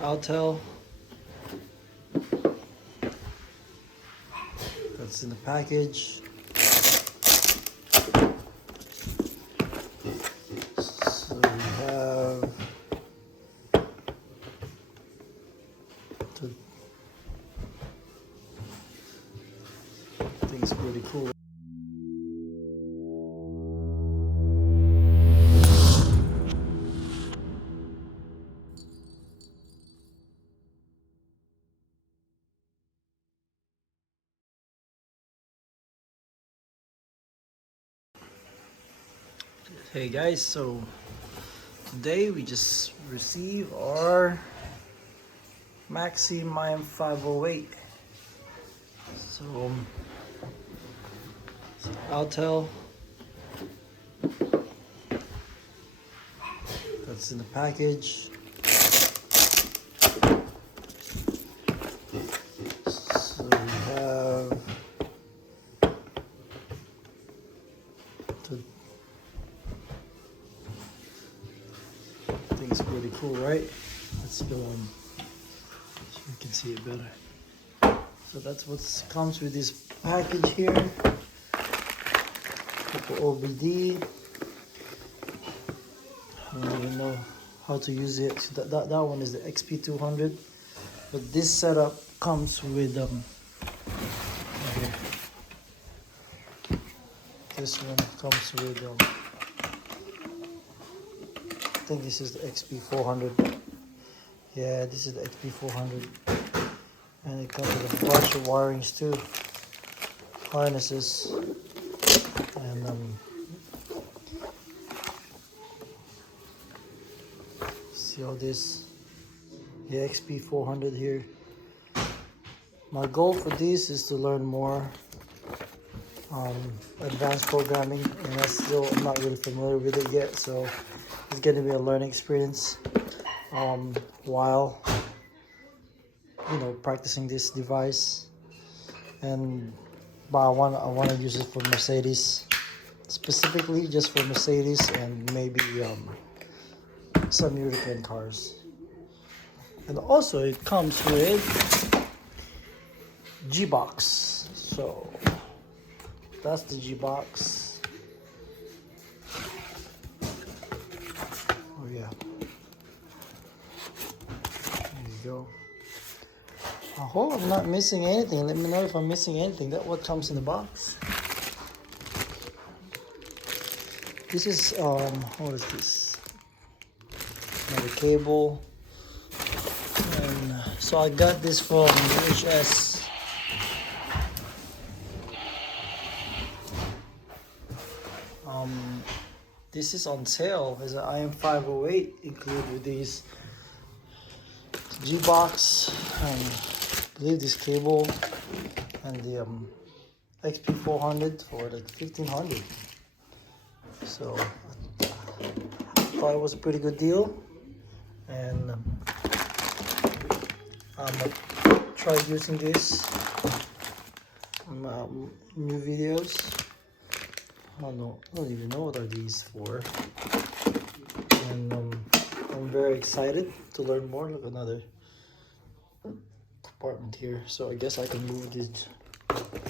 Autel. That's in the package. So we have the thing's pretty cool. Hey guys, so today we just received our Maxim IM508. So Autel. That's in the package. So we have the thing's pretty cool, right? Let's go on so you can see it better. So that's what comes with this package here. Couple OBD. I don't even know how to use it. So that one is the XP200, but this setup comes with right here. This one comes with I think this is the XP400. Yeah, this is the XP400, and it comes with a bunch of wirings too, harnesses, and see all this, the XP400 here. My goal for this is to learn more advanced programming, and I'm not really familiar with it yet, so it's going to be a learning experience while practicing this device. But I want to use it for Mercedes, specifically just for Mercedes, and maybe some European cars. And also it comes with G-Box. So that's the G-Box. Oh yeah. There you go. I hope I'm not missing anything. Let me know if I'm missing anything. That's what comes in the box. This is what is this? Another cable. And so I got this from VHS. This is on sale. There's an IM508 included with these G-Box, and I believe this cable, and the XP400 for like 1500. So I thought it was a pretty good deal, and I'm gonna try using this in my new videos. I don't even know what are these for, and I'm very excited to learn more. Look, another compartment here, so I guess I can move this. Let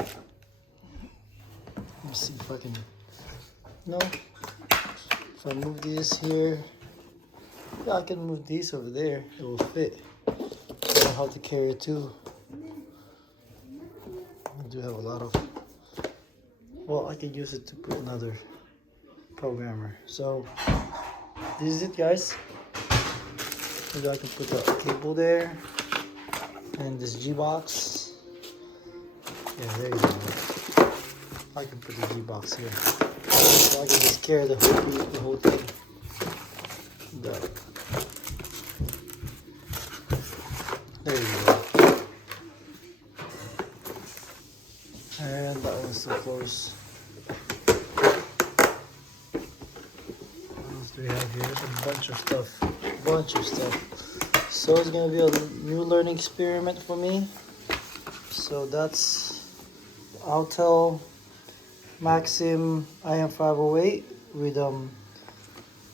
me see if I can. No, if I move this here, yeah, I can move these over there. It will fit. I don't know how to carry it too. I do have a lot of. Well, I can use it to put another programmer. So this is it, guys. Maybe I can put the cable there, and this G-Box. Yeah, there you go. I can put the G-Box here, so I can just carry the whole thing. There you go. And that one's so close. What else do we have here? There's a bunch of stuff. So it's gonna be a new learning experiment for me. So that's Autel Maxim IM508 with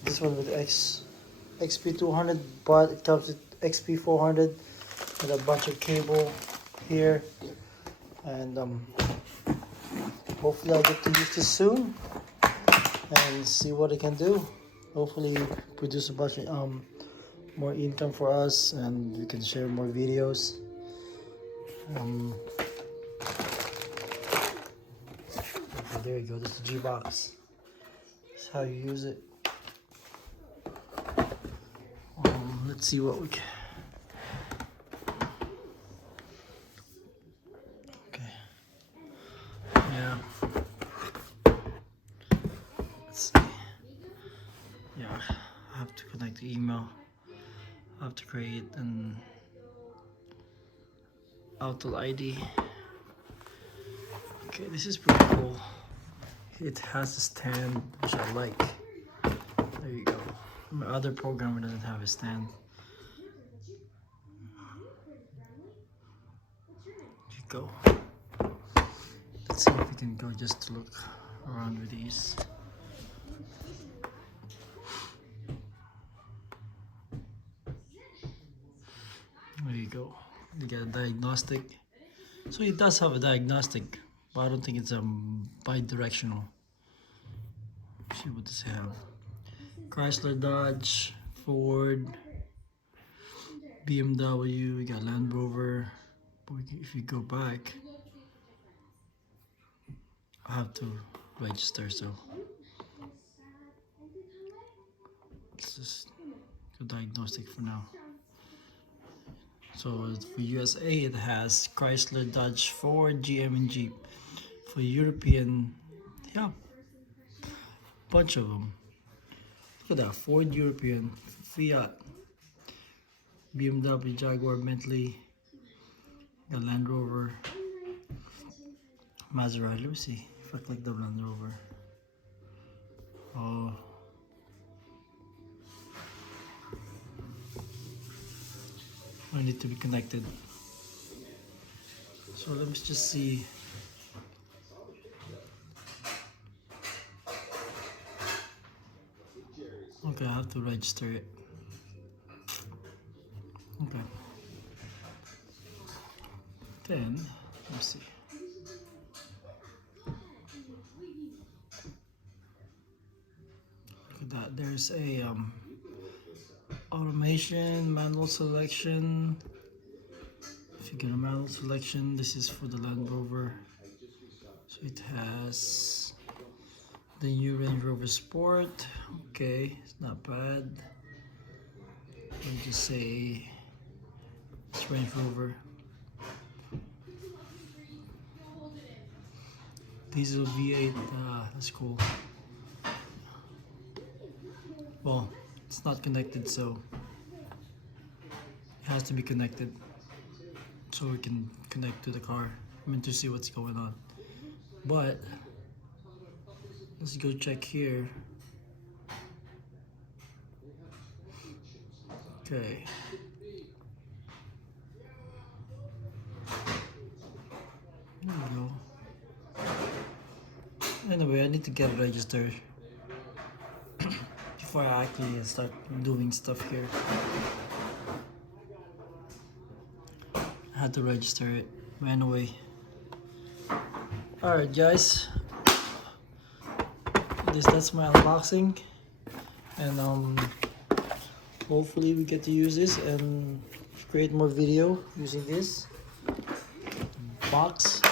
this one with XP200, but it comes with XP400 with a bunch of cable here, and hopefully I'll get to use this soon and see what it can do. Hopefully produce a bunch of more income for us, and we can share more videos. Okay, there you go. This is the G-Box. That's how you use it. Let's see what we can. Okay. Yeah. Let's see. Yeah, I have to connect the email. I have to create an Autel ID. Okay, this is pretty cool. It has a stand, which I like. There you go. My other programmer doesn't have a stand. There you go. Let's see if we can go just to look around with these. There you go. You get a diagnostic. So it does have a diagnostic, but I don't think it's bi-directional. Let's see what does it have. Chrysler, Dodge, Ford, BMW, we got Land Rover. But if you go back, I have to register, so let's just go diagnostic for now. So for USA it has Chrysler, Dodge, Ford, GM and Jeep. For European, yeah, bunch of them. Look at that, Ford European, Fiat, BMW, Jaguar, Bentley, got Land Rover, Maserati. Let me see if I click the Land Rover. Oh, I need to be connected. So let me just see. Okay, I have to register it. Okay. Then, let me see. Look at that. There's a automation, manual selection. If you get a manual selection, this is for the Land Rover. So it has the new Range Rover Sport. Okay, it's not bad. Let me just say it's Range Rover. Diesel V8, that's cool. Well, it's not connected, so it has to be connected so we can connect to the car. I mean, to see what's going on. But let's go check here. Okay. There we go. Anyway, I need to get registered before I actually start doing stuff here. I had to register it. But anyway. Alright guys. That's my unboxing. And hopefully we get to use this and create more video using this box.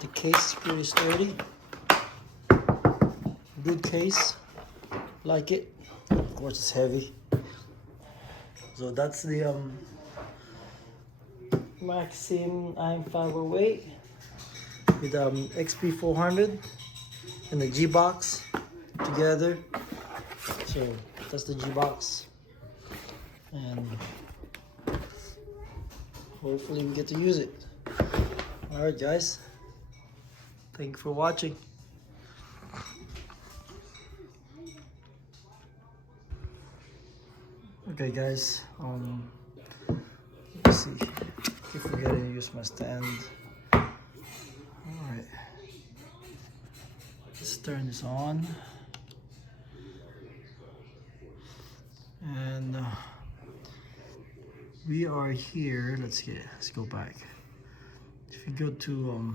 The case is pretty sturdy. Good case. Like it. Of course it's heavy. So that's the Maxim IM508 with XP400 and the G-Box together. So that's the G-Box, and hopefully we get to use it. Alright guys, thank you for watching. Okay guys, let's see, keep forgetting to use my stand. Alright, let's turn this on. And we are here. Let's go back. If you go to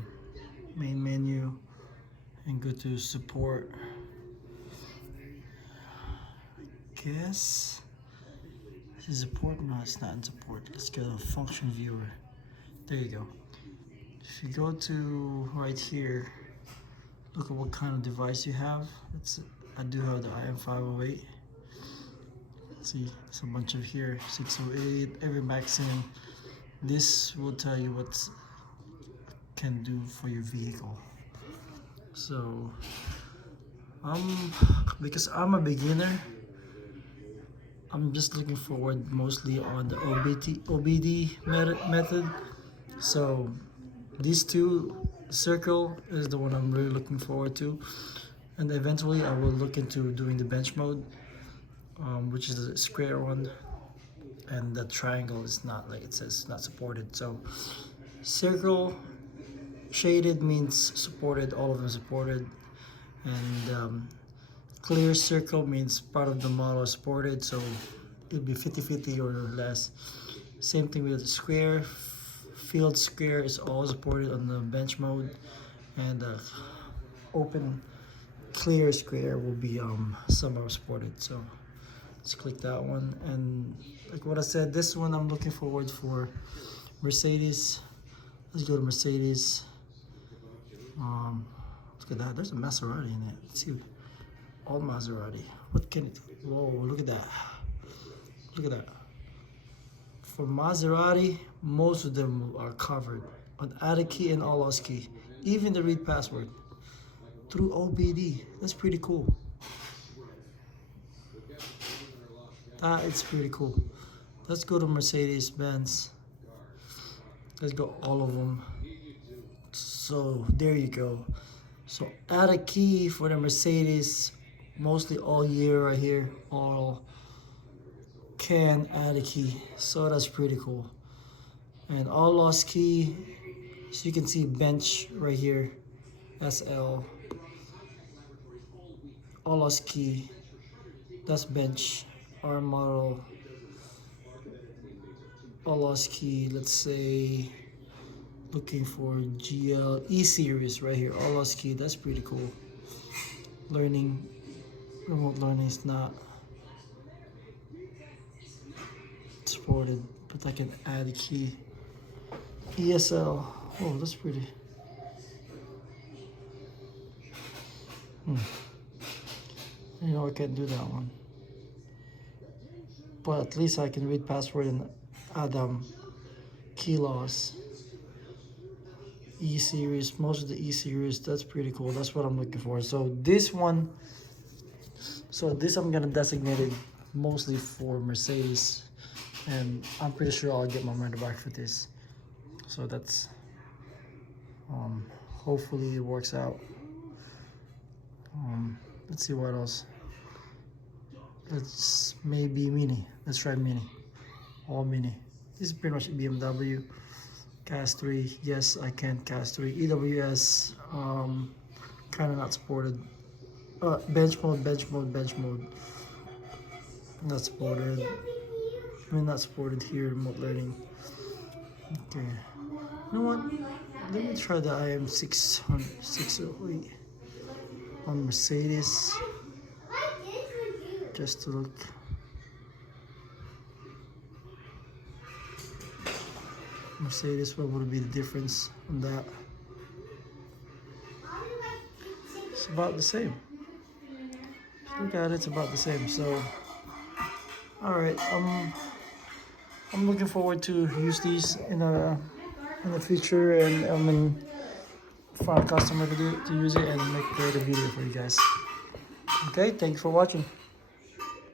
main menu and go to support, I guess this is support. No, it's not in support. Let's go to function viewer. There you go. If you go to right here, look at what kind of device you have. I do have the IM508. See, it's a bunch of here, 608, every maximum. This will tell you what can do for your vehicle. So, because I'm a beginner, I'm just looking forward mostly on the OBD method. So, these two, circle is the one I'm really looking forward to. And eventually I will look into doing the bench mode, which is the square one, and the triangle is not, like it says, not supported. So circle shaded means supported, all of them supported, and clear circle means part of the model is supported, so it'll be 50-50 or less. Same thing with the square. Field square is all supported on the bench mode, and open clear square will be somehow supported. So let's click that one, and like what I said, this one I'm looking forward for Mercedes. Let's go to Mercedes. Look at that, there's a Maserati in it. Let's see, all Maserati. What can it, whoa, look at that. Look at that. For Maserati, most of them are covered on add a key and all loss key, even the read password through OBD. That's pretty cool. It's pretty cool. Let's go to Mercedes-Benz. Let's go all of them. So there you go. So add a key for the Mercedes, mostly all year right here, all can add a key. So that's pretty cool. And all loss key, so you can see bench right here, SL. All loss key, that's bench. Our model, all loss key, let's say looking for GL E series right here, all loss key, that's pretty cool. Learning, remote learning is not supported, but I can add a key. ESL, oh, that's pretty. You know, I can't do that one, but at least I can read password and add key loss. E series, most of the E series, that's pretty cool. That's what I'm looking for. So this one, this I'm gonna designate it mostly for Mercedes, and I'm pretty sure I'll get my money back for this. So that's hopefully it works out. Let's see what else. Let's maybe Mini. Let's try Mini. All Mini. This is pretty much BMW. CAS 3. Yes, I can CAS 3. EWS. Kind of not supported. Bench mode. Not supported. I mean, not supported here. Remote learning. Okay. You know what? Let me try the IM608 on Mercedes. Just to look. Mercedes, what would be the difference on that? It's about the same. Look at it, it's about the same. So, all right, I'm looking forward to use these in the future, and find a customer to use it and make a video for you guys. Okay, thanks for watching.